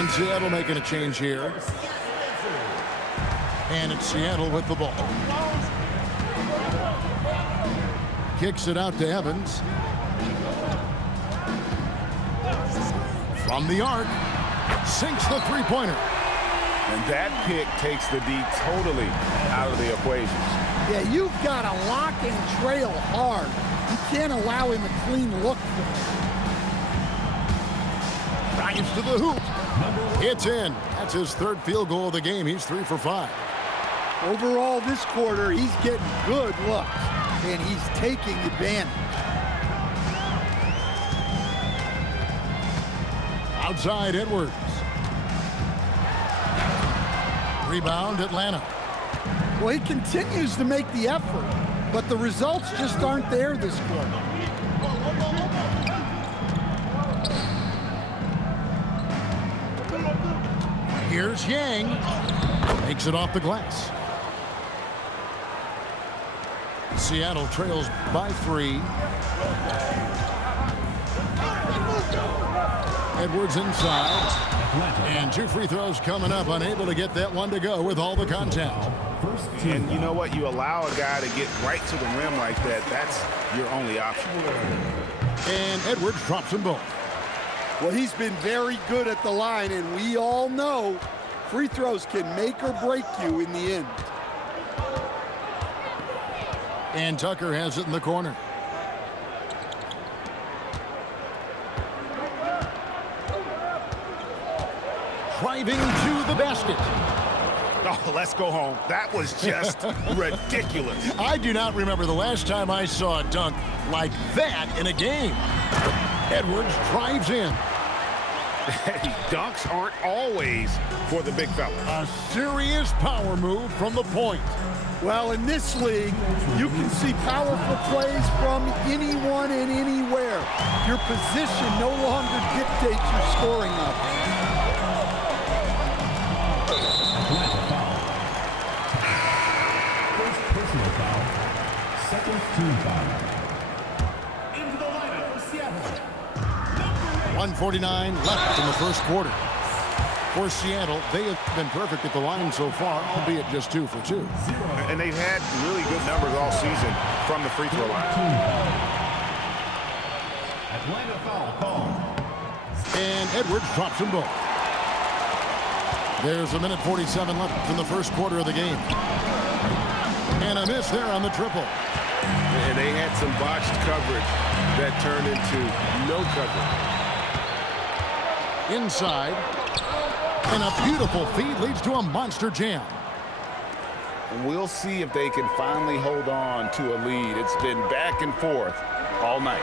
And Seattle making a change here. And it's Seattle with the ball. Kicks it out to Evans. From the arc. Sinks the three-pointer. And that pick takes the D totally out of the equation. Yeah, you've got to lock and trail hard. You can't allow him a clean look for it. Drives to the hoop. It's in. That's his third field goal of the game. He's 3 for 5. Overall, this quarter, he's getting good looks, and he's taking advantage. Outside Edwards. Rebound Atlanta. Well, he continues to make the effort, but the results just aren't there this quarter. Here's Yang. Makes it off the glass. Seattle trails by 3. Edwards inside. And 2 free throws coming up. Unable to get that one to go with all the contact. And you know what? You allow a guy to get right to the rim like that. That's your only option. And Edwards drops them both. Well, he's been very good at the line, and we all know free throws can make or break you in the end. And Tucker has it in the corner. Driving to the basket. Oh, let's go home. That was just ridiculous. I do not remember the last time I saw a dunk like that in a game. Edwards drives in. Hey, dunks aren't always for the big fella. A serious power move from the point. Well, in this league, you can see powerful plays from anyone and anywhere. Your position no longer dictates your scoring options. First personal foul. Second team foul. Into the lineup for Seattle. 1:49 left in the first quarter. For Seattle, they have been perfect at the line so far, albeit just 2 for 2. And they've had really good numbers all season from the free throw line. Atlanta foul call. And Edwards drops them both. There's 1:47 left in the first quarter of the game. And a miss there on the triple. And they had some botched coverage that turned into no coverage. Inside. And a beautiful feed leads to a monster jam. And we'll see if they can finally hold on to a lead. It's been back and forth all night.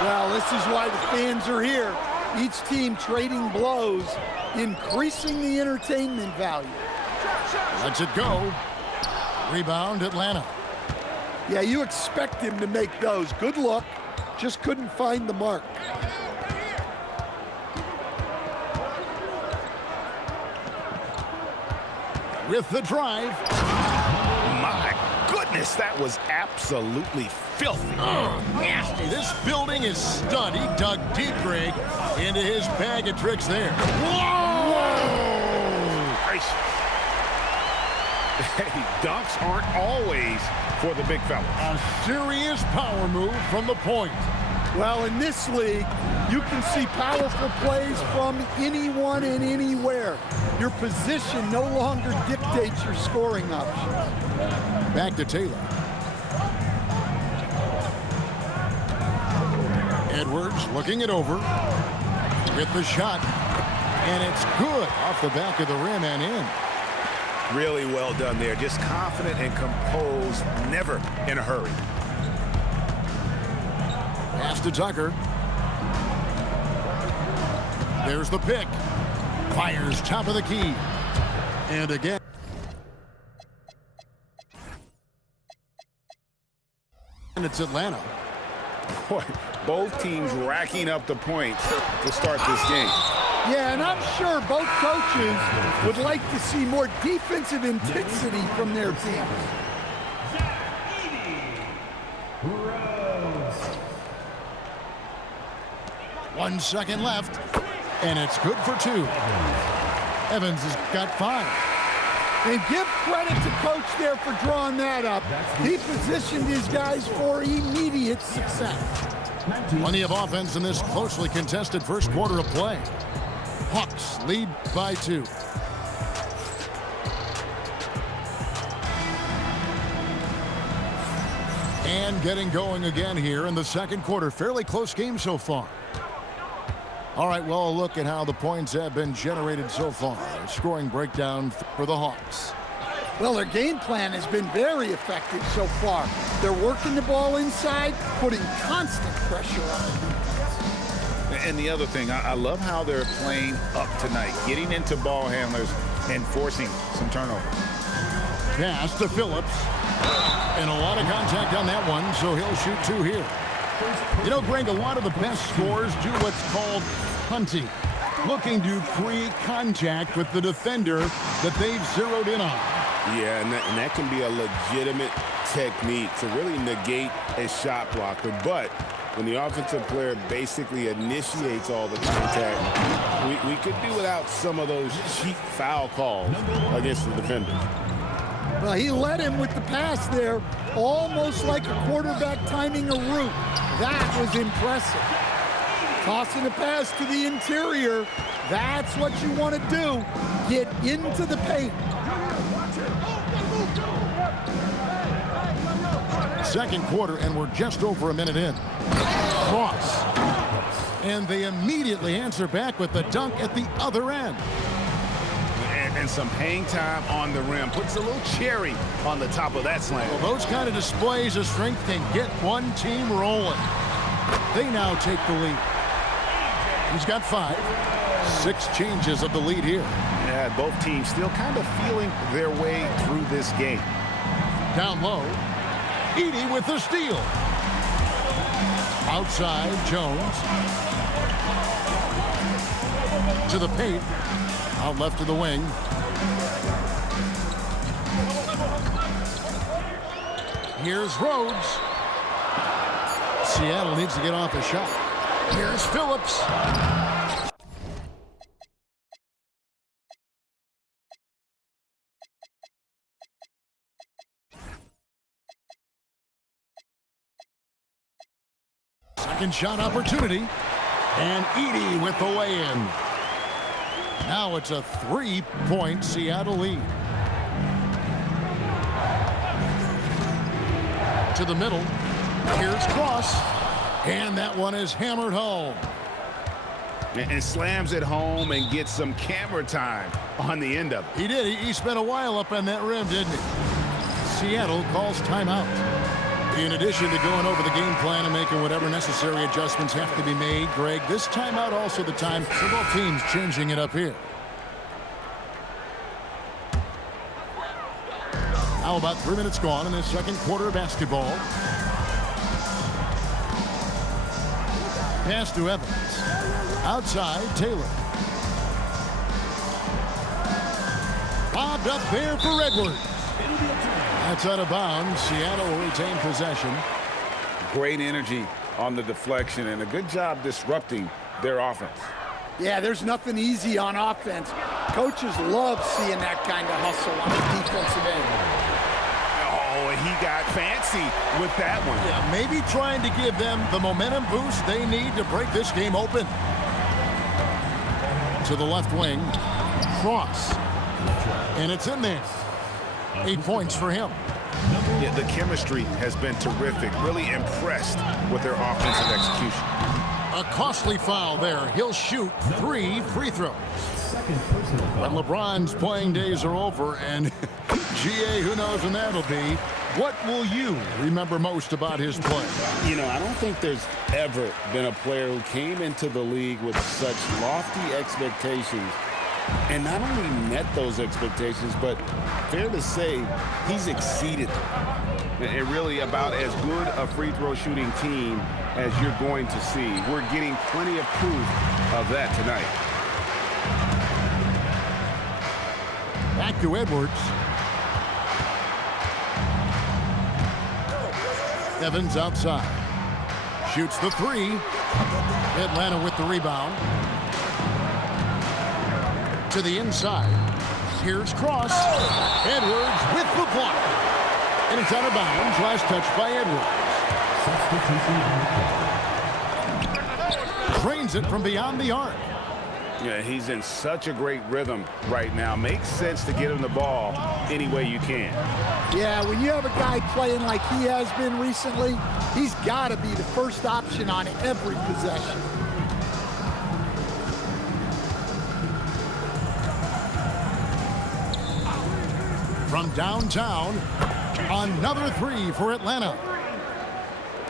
Well, this is why the fans are here. Each team trading blows, increasing the entertainment value. Lets it go. Rebound Atlanta. Yeah, you expect him to make those. Good look. Just couldn't find the mark. With the drive. My goodness, that was absolutely filthy. Oh, nasty. This building is stud. He dug deep, Greg, into his bag of tricks there. Whoa! Gracious. Hey, dunks aren't always for the big fella. A serious power move from the point. Well, in this league, you can see powerful plays from anyone and anywhere. Your position no longer dictates your scoring options. Back to Taylor. Edwards looking it over. With the shot. And it's good off the back of the rim and in. Really well done there. Just confident and composed, never in a hurry. Pass to Tucker. There's the pick. Fires top of the key. And again. And it's Atlanta. Boy, both teams racking up the points to start this game. Yeah, and I'm sure both coaches would like to see more defensive intensity from their teams. 1 second left, and it's good for 2. Evans has got 5. And give credit to coach there for drawing that up. He positioned his guys for immediate success. Plenty of offense in this closely contested first quarter of play. Hawks lead by 2. And getting going again here in the second quarter. Fairly close game so far. All right, well, a look at how the points have been generated so far. A scoring breakdown for the Hawks. Well, their game plan has been very effective so far. They're working the ball inside, putting constant pressure on the defense. And the other thing, I love how they're playing up tonight, getting into ball handlers and forcing some turnovers. Pass to Phillips. And a lot of contact on that one, so he'll shoot 2 here. You know, Greg, a lot of the best scorers do what's called hunting, looking to create contact with the defender that they've zeroed in on. Yeah, and that can be a legitimate technique to really negate a shot blocker. But when the offensive player basically initiates all the contact, we could do without some of those cheap foul calls against the defender. Well, he led him with the pass there, almost like a quarterback timing a route. That was impressive. Tossing a pass to the interior, that's what you want to do. Get into the paint. Second quarter, and we're just over a minute in. Cross. And they immediately answer back with the dunk at the other end. And some hang time on the rim. Puts a little cherry on the top of that slam. Well, those kind of displays of strength can get one team rolling. They now take the lead. He's got 5. 6 changes of the lead here. Yeah, both teams still kind of feeling their way through this game. Down low. Edey with the steal. Outside, Jones. To the paint. Out left to the wing. Here's Rhodes. Seattle needs to get off a shot. Here's Phillips. Second shot opportunity. And Edey with the lay-in. Now it's a 3-point Seattle lead. To the middle. Here's Cross. And that one is hammered home. And slams it home and gets some camera time on the end of it. He did. He spent a while up on that rim, didn't he? Seattle calls timeout. In addition to going over the game plan and making whatever necessary adjustments have to be made, Greg, this timeout also the time for both teams changing it up here. Now about 3 minutes gone in this second quarter of basketball. Pass to Evans. Outside, Taylor. Bobbed up there for Edwards. That's out of bounds. Seattle will retain possession. Great energy on the deflection and a good job disrupting their offense. Yeah, there's nothing easy on offense. Coaches love seeing that kind of hustle on the defensive end. Oh, and he got fancy with that one. Yeah, maybe trying to give them the momentum boost they need to break this game open. To the left wing. Cross. And it's in there. 8 points for him. Yeah, the chemistry has been terrific. Really impressed with their offensive execution. A costly foul there. He'll shoot 3 free throws. When LeBron's playing days are over, and GA, who knows when that'll be, what will you remember most about his play? You know, I don't think there's ever been a player who came into the league with such lofty expectations and not only met those expectations, but fair to say, he's exceeded them. And really about as good a free throw shooting team as you're going to see. We're getting plenty of proof of that tonight. Back to Edwards. Evans outside. Shoots the 3. Atlanta with the rebound. to the inside. Here's Cross. Edwards with the block. And it's out of bounds. Last touch by Edwards. Trains it from beyond the arc. Yeah, he's in such a great rhythm right now. Makes sense to get him the ball any way you can. Yeah, when you have a guy playing like he has been recently, he's got to be the first option on every possession. From downtown, another three for Atlanta.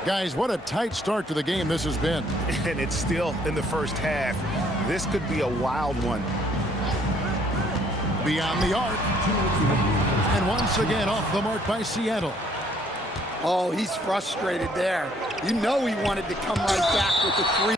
Guys, what a tight start to the game this has been. And it's still in the first half. This could be a wild one. Beyond the arc. And once again off the mark by Seattle. Oh, he's frustrated there. You know he wanted to come right back with the three.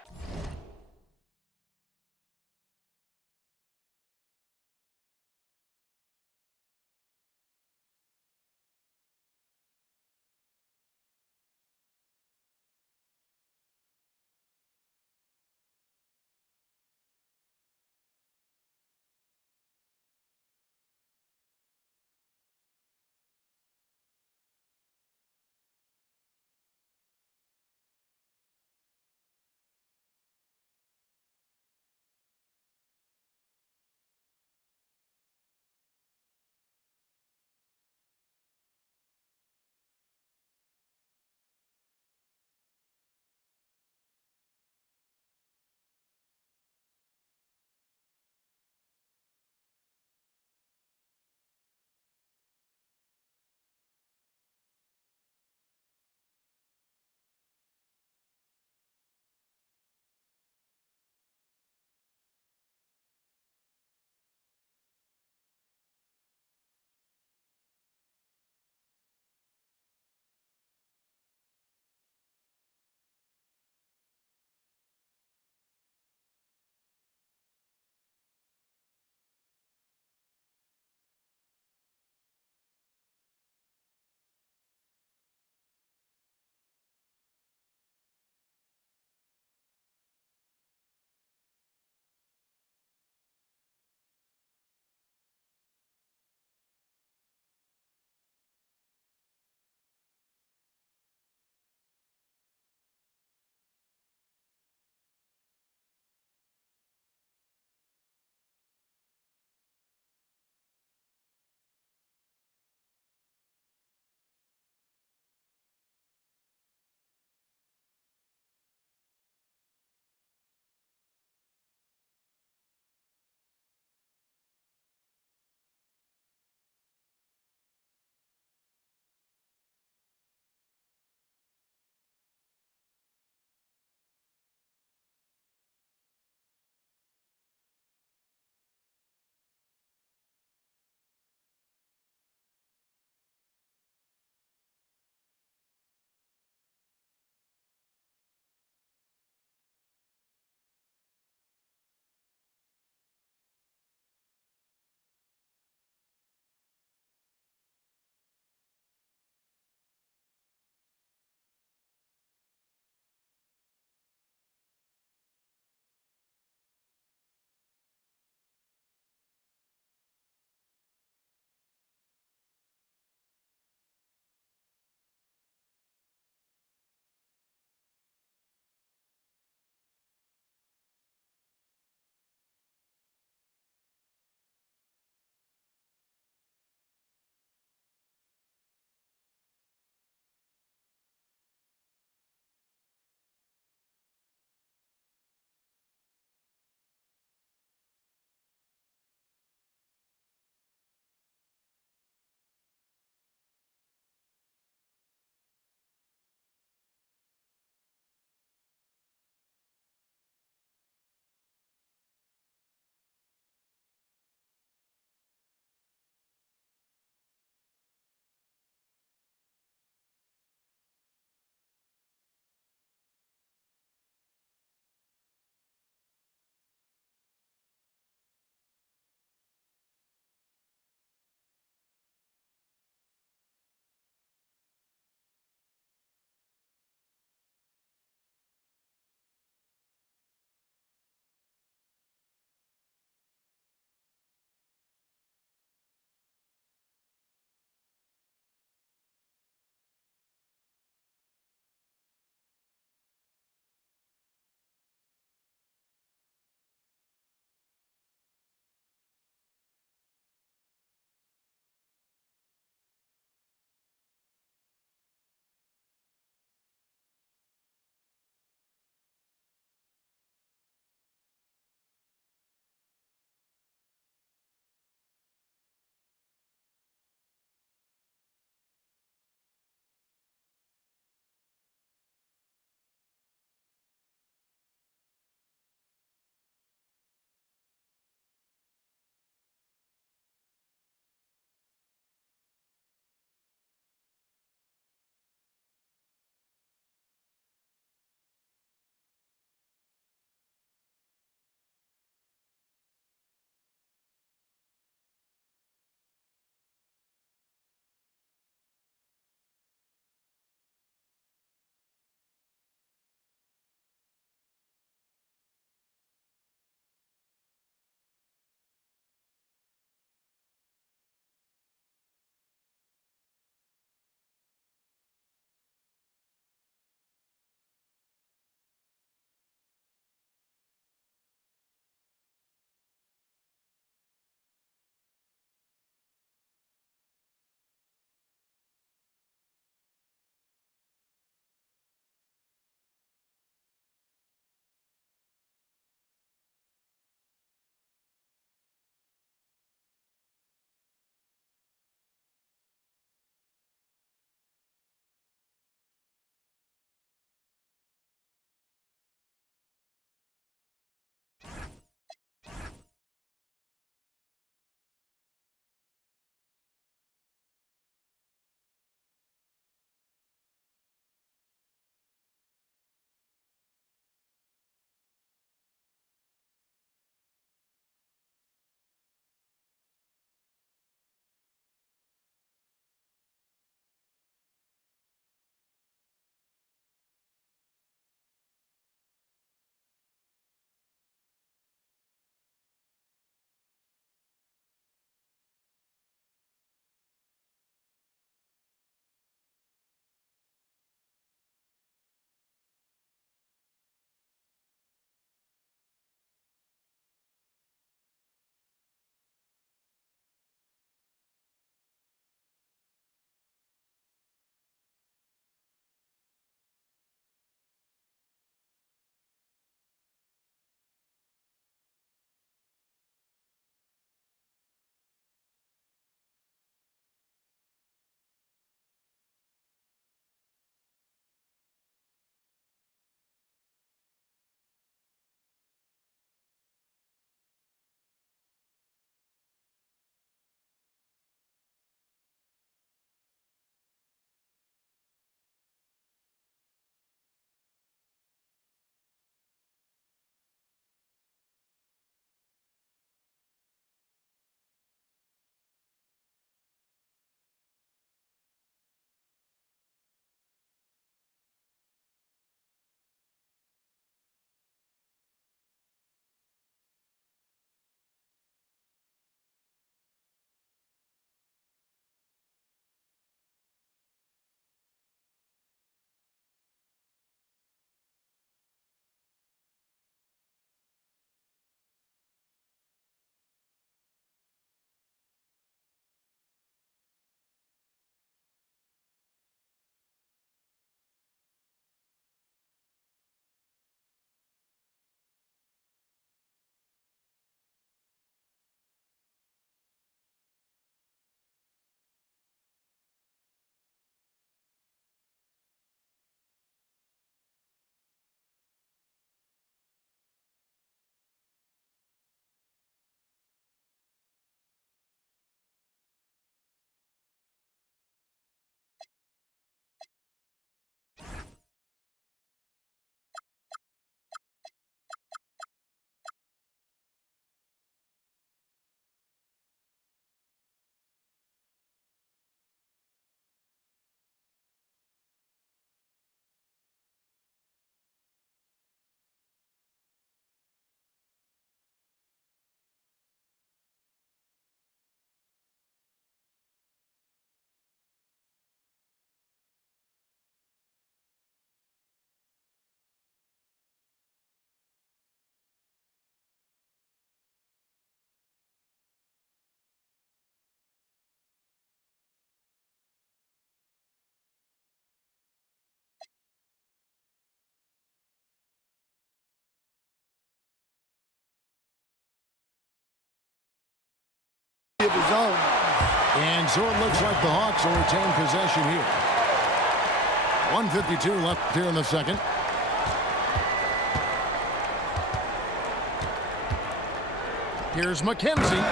of his own. And so it looks like the Hawks will retain possession here. 1:52 left here in the second. Here's McKenzie,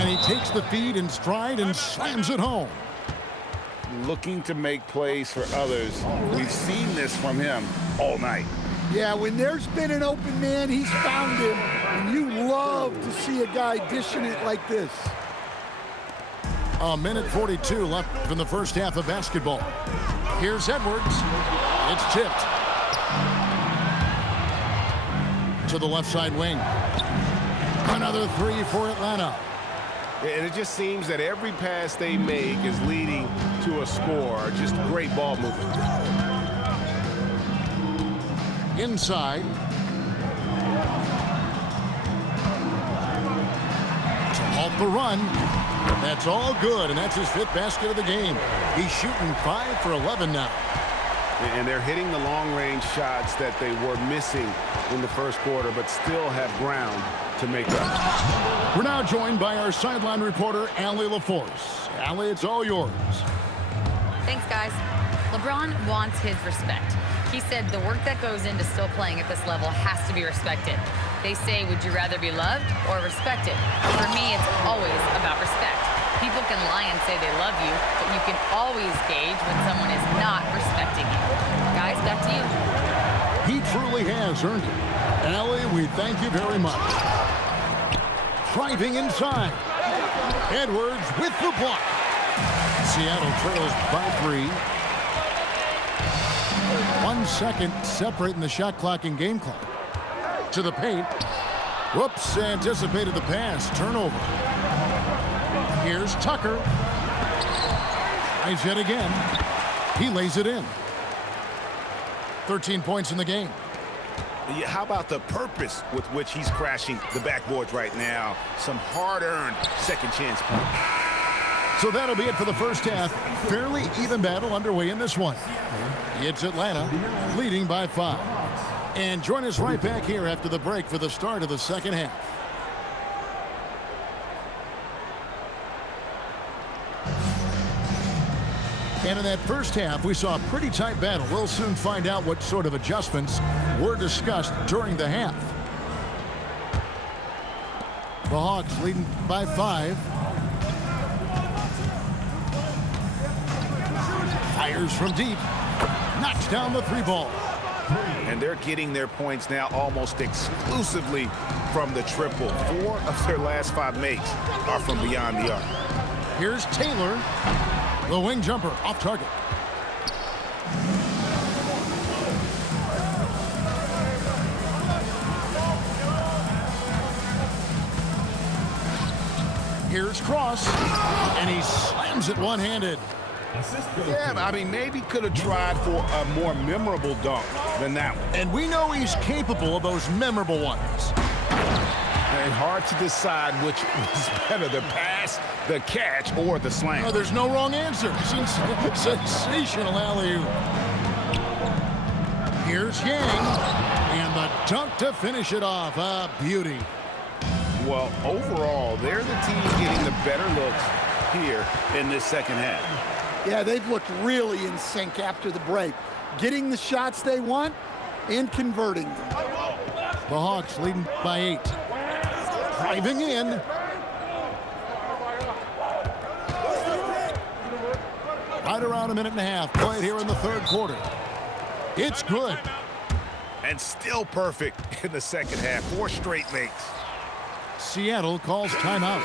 and he takes the feed in stride and slams it home. Looking to make plays for others. We've seen this from him all night. Yeah, when there's been an open man, he's found him. And you love to see a guy dishing it like this. A minute 42 left from the first half of basketball. Here's Edwards. It's tipped to the left side wing. Another three for Atlanta. And it just seems that every pass they make is leading to a score. Just great ball movement. Inside. To halt the run. That's all good, and that's his 5th basket of the game. He's shooting 5 for 11 now. And they're hitting the long-range shots that they were missing in the first quarter, but still have ground to make up. We're now joined by our sideline reporter, Allie LaForce. Allie, it's all yours. Thanks, guys. LeBron wants his respect. He said the work that goes into still playing at this level has to be respected. They say, would you rather be loved or respected? For me, it's always about respect. People can lie and say they love you, but you can always gauge when someone is not respecting you. Guys, back to you. He truly has earned it. Allie, we thank you very much. Driving inside. Edwards with the block. Seattle trails by 3. 1 second separating the shot clock and game clock. To the paint. Whoops, anticipated the pass. Turnover. Here's Tucker. Tries yet again. He lays it in. 13 points in the game. Yeah, how about the purpose with which he's crashing the backboards right now? Some hard-earned second chance points. So that'll be it for the first half. Fairly even battle underway in this one. It's Atlanta leading by 5. And join us right back here after the break for the start of the second half. And in that first half, we saw a pretty tight battle. We'll soon find out what sort of adjustments were discussed during the half. The Hawks leading by 5. Fires from deep. Knocks down the 3 ball. And they're getting their points now almost exclusively from the triple. 4 of their last 5 makes are from beyond the arc. Here's Taylor. The wing jumper off target. Here's Cross, and he slams it one-handed. Yeah, I mean, maybe could have tried for a more memorable dunk than that one. And we know he's capable of those memorable ones. And hard to decide which was better, the pass, the catch, or the slam. Oh, there's no wrong answer. Sensational alley-oop. Here's Yang, and the dunk to finish it off. A beauty. Well, overall, they're the team getting the better looks here in this second half. Yeah, they've looked really in sync after the break. Getting the shots they want and converting them. The Hawks leading by 8. Driving in. Right around a minute and a half played here in the third quarter. It's good. And still perfect in the second half. 4 straight makes. Seattle calls timeout.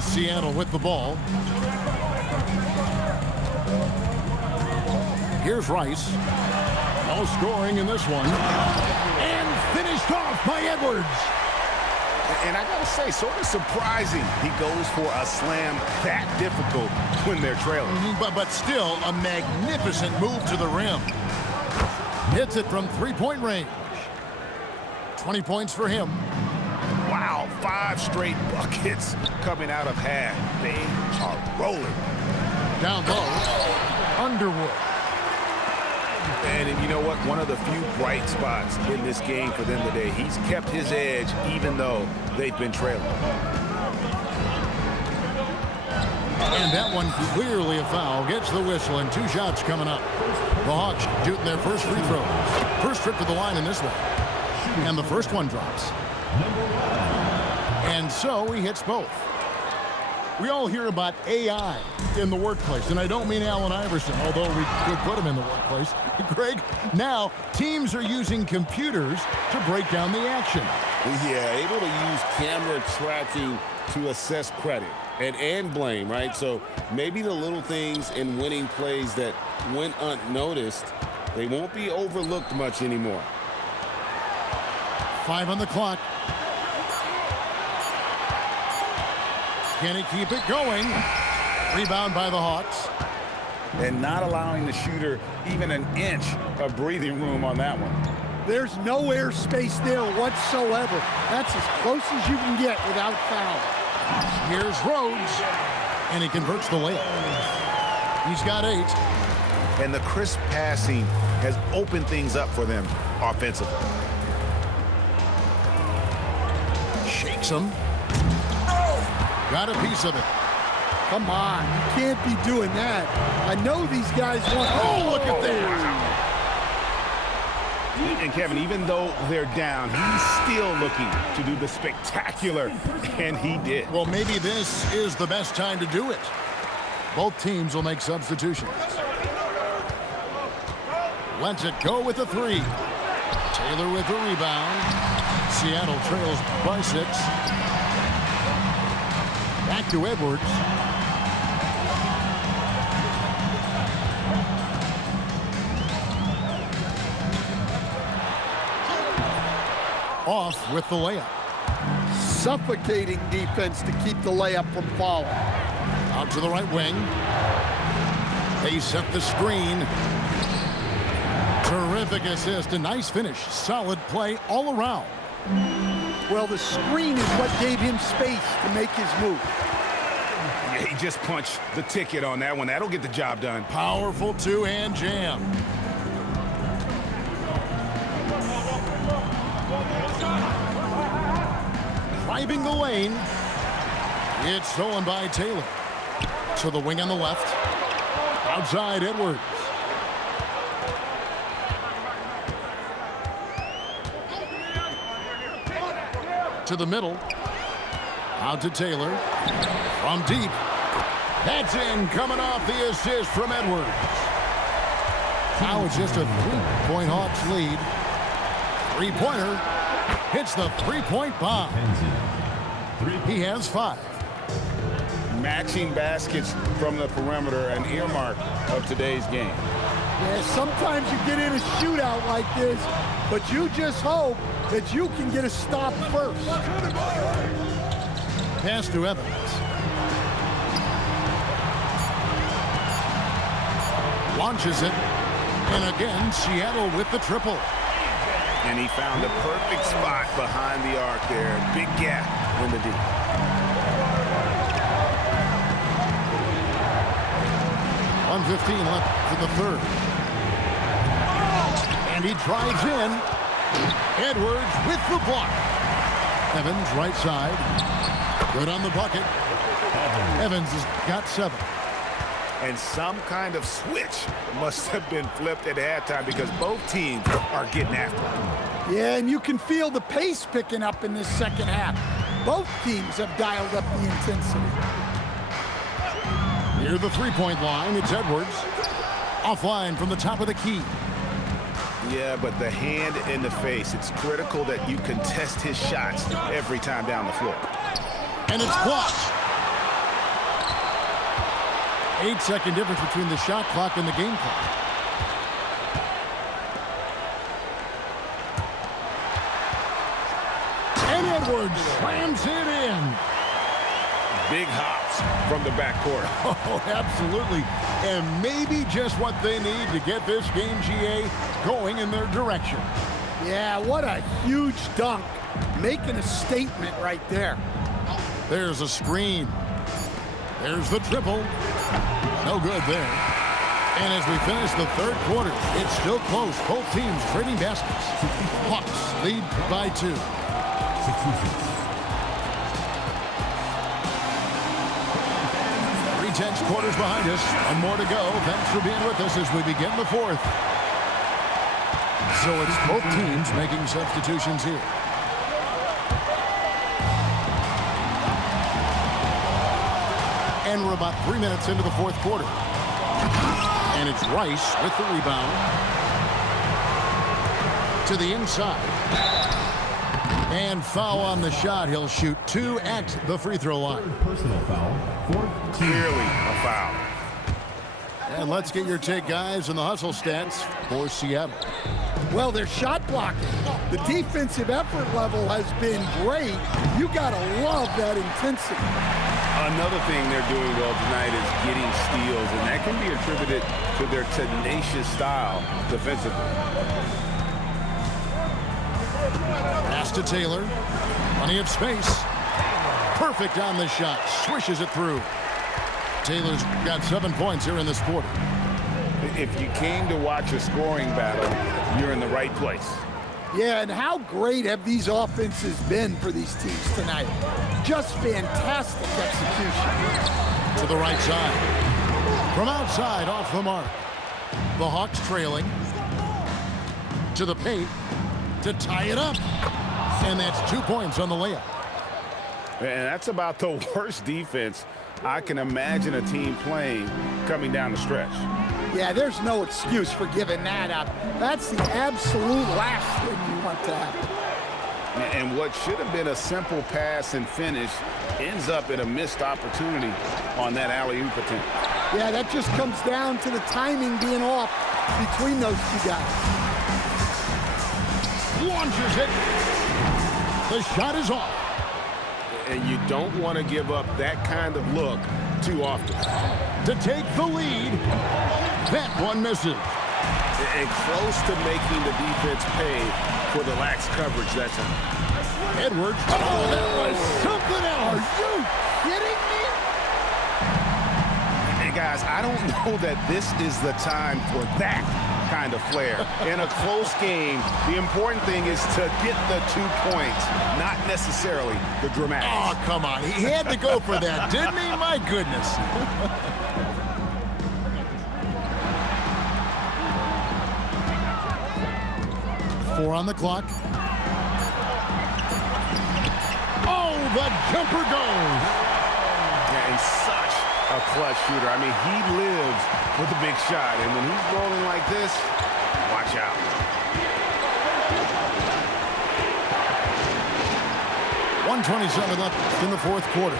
Seattle with the ball. Here's Rice. No scoring in this one. And finished off by Edwards. And I got to say, sort of surprising he goes for a slam that difficult when they're trailing. But still a magnificent move to the rim. Hits it from 3-point range. 20 points for him. Wow, 5 straight buckets coming out of half. They are rolling. Down low, Underwood. And you know what? One of the few bright spots in this game for them today. He's kept his edge even though they've been trailing. And that one clearly a foul. Gets the whistle and 2 shots coming up. The Hawks shooting their first free throws. First trip to the line in this one. And the first one drops. And so he hits both. We all hear about AI in the workplace, and I don't mean Allen Iverson, although we could put him in the workplace. Greg, now teams are using computers to break down the action. Yeah, able to use camera tracking to assess credit and blame, right? So maybe the little things in winning plays that went unnoticed, they won't be overlooked much anymore. 5 on the clock. Can he keep it going? Rebound by the Hawks. And not allowing the shooter even an inch of breathing room on that one. There's no air space there whatsoever. That's as close as you can get without foul. Here's Rhodes, and he converts the layup. He's got 8. And the crisp passing has opened things up for them offensively. Shakes him. Got a piece of it. Come on, you can't be doing that. I know these guys want... Oh, look at that. And Kevin, even though they're down, he's still looking to do the spectacular, and he did. Well, maybe this is the best time to do it. Both teams will make substitutions. Lets it go with a 3. Taylor with the rebound. Seattle trails by 6. Back to Edwards. Off with the layup. Suffocating defense to keep the layup from falling. Out to the right wing. They set the screen. Terrific assist. A nice finish. Solid play all around. Well, the screen is what gave him space to make his move. Yeah, he just punched the ticket on that one. That'll get the job done. Powerful 2-hand jam. Driving the lane. It's stolen by Taylor. To the wing on the left. Outside Edwards. To the middle. Out to Taylor. From deep. That's in, coming off the assist from Edwards. Now it's just a 3-point Hawks lead. 3-pointer. Hits the 3-point bomb. He has 5. Matching baskets from the perimeter, an earmark of today's game. Yeah, sometimes you get in a shootout like this, but you just hope that you can get a stop first. Pass to Evans. Launches it. And again, Seattle with the triple. And he found a perfect spot behind the arc there. Big gap in the D. 1:15 left for the third. And he drives in. Edwards with the block. Evans right side. Good on the bucket. Evans has got 7. And some kind of switch must have been flipped at halftime because both teams are getting after it. Yeah, and you can feel the pace picking up in this second half. Both teams have dialed up the intensity. Near the 3-point line, it's Edwards. Offline from the top of the key. Yeah, but the hand in the face, it's critical that you contest his shots every time down the floor. And it's blocked. 8-second difference between the shot clock and the game clock. And Edwards slams it in. Big hops from the backcourt. Oh, absolutely. And maybe just what they need to get this game, GA, going in their direction. Yeah, what a huge dunk. Making a statement right there. There's a screen. There's the triple. No good there. And as we finish the third quarter, it's still close. Both teams trading baskets. Hawks lead by 2. 3 tense quarters behind us. One more to go. Thanks for being with us as we begin the fourth. So it's both teams making substitutions here. And we're about 3 minutes into the fourth quarter. And it's Rice with the rebound. To the inside. And foul on the shot. He'll shoot 2 at the free throw line. Personal foul. Clearly a foul. And let's get your take, guys, on the hustle stats for Seattle. Well, they're shot blocking. The defensive effort level has been great. You got to love that intensity. Another thing they're doing well tonight is getting steals, and that can be attributed to their tenacious style defensively. Pass to Taylor. Plenty of space. Perfect on the shot. Swishes it through. Taylor's got 7 points here in this quarter. If you came to watch a scoring battle, you're in the right place. Yeah, and how great have these offenses been for these teams tonight? Just fantastic execution. To the right side. From outside, off the mark. The Hawks trailing. To the paint. To tie it up. And that's 2 points on the layup. And that's about the worst defense I can imagine a team playing coming down the stretch. Yeah, there's no excuse for giving that up. That's the absolute last thing you want to happen. And what should have been a simple pass and finish ends up in a missed opportunity on that alley-oop attempt. Yeah, that just comes down to the timing being off between those 2 guys. Launches it. The shot is off. And you don't want to give up that kind of look too often. To take the lead. That one misses. And close to making the defense pay for the lax coverage that time. Edwards. Oh, that was something else. Are you kidding me? And guys, I don't know that this is the time for that kind of flair. In a close game, the important thing is to get the 2 points, not necessarily the dramatics. Oh, come on. He had to go for that, didn't he? My goodness. 4 on the clock. Oh, the jumper goes. Yeah, and such a clutch shooter. I mean, he lives with a big shot, and when he's rolling like this, watch out. .127 left in the fourth quarter.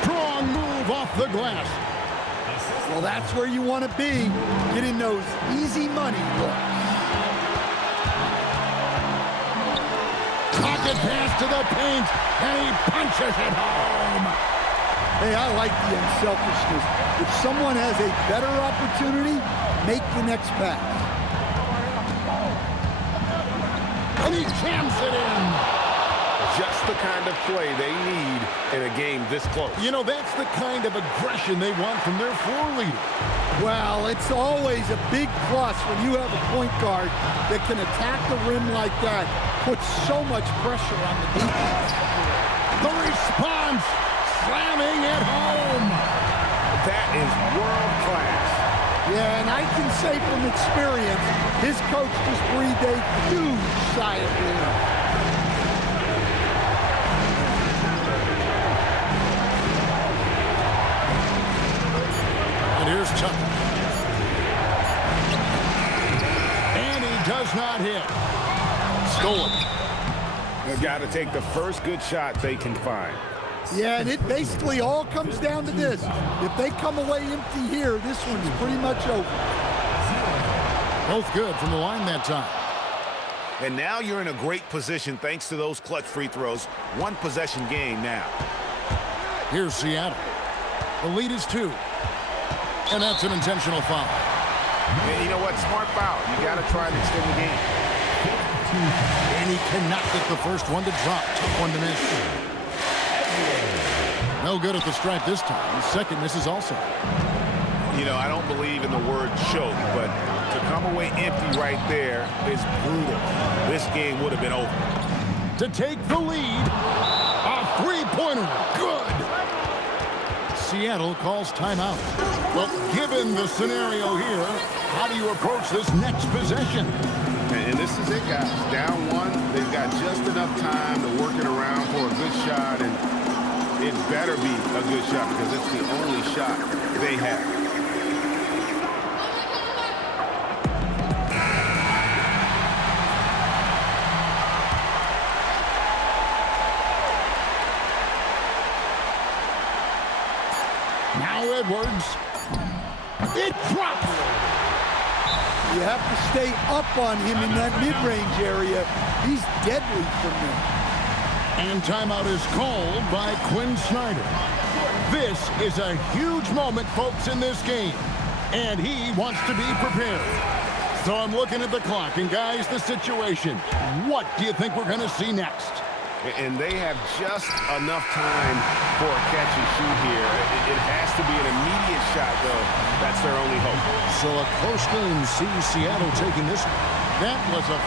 Strong move off the glass. Well, that's where you want to be, getting those easy money looks. Pocket pass to the paint, and he punches it home. Hey, I like the unselfishness. If someone has a better opportunity, make the next pass. And he jams it in. Just the kind of play they need in a game this close. You know, that's the kind of aggression they want from their floor leader. Well, it's always a big plus when you have a point guard that can attack the rim like that, puts so much pressure on the defense. The response, slamming it home. That is world class. Yeah, and I can say from experience, his coach just breathed a huge sigh of relief. Here's Tucker. And he does not hit. Stolen. They've got to take the first good shot they can find. Yeah, and it basically all comes down to this. If they come away empty here, this one's pretty much over. Both good from the line that time. And now you're in a great position thanks to those clutch free throws. One possession game now. Here's Seattle. The lead is 2. And that's an intentional foul. And you know what? Smart foul. You got to try and extend the game. And he cannot get the first one to drop. Tough one to miss. No good at the stripe this time. The second misses also. You know, I don't believe in the word choke, but to come away empty right there is brutal. This game would have been over. To take the lead, a three-pointer, good. Seattle calls timeout. Well, given the scenario here, how do you approach this next possession? And this is it, guys. Down one, they've got just enough time to work it around for a good shot, and it better be a good shot because it's the only shot they have. Now Edwards. It drops. You have to stay up on him in that mid-range area. He's deadly from there. And timeout is called by Quinn Snyder. This is a huge moment, folks, in this game. And he wants to be prepared. So I'm looking at the clock. And, guys, the situation. What do you think we're going to see next? And they have just enough time for a catch and shoot here. It has to be an immediate shot, though. That's their only hope. So a close game sees Seattle taking this. That was a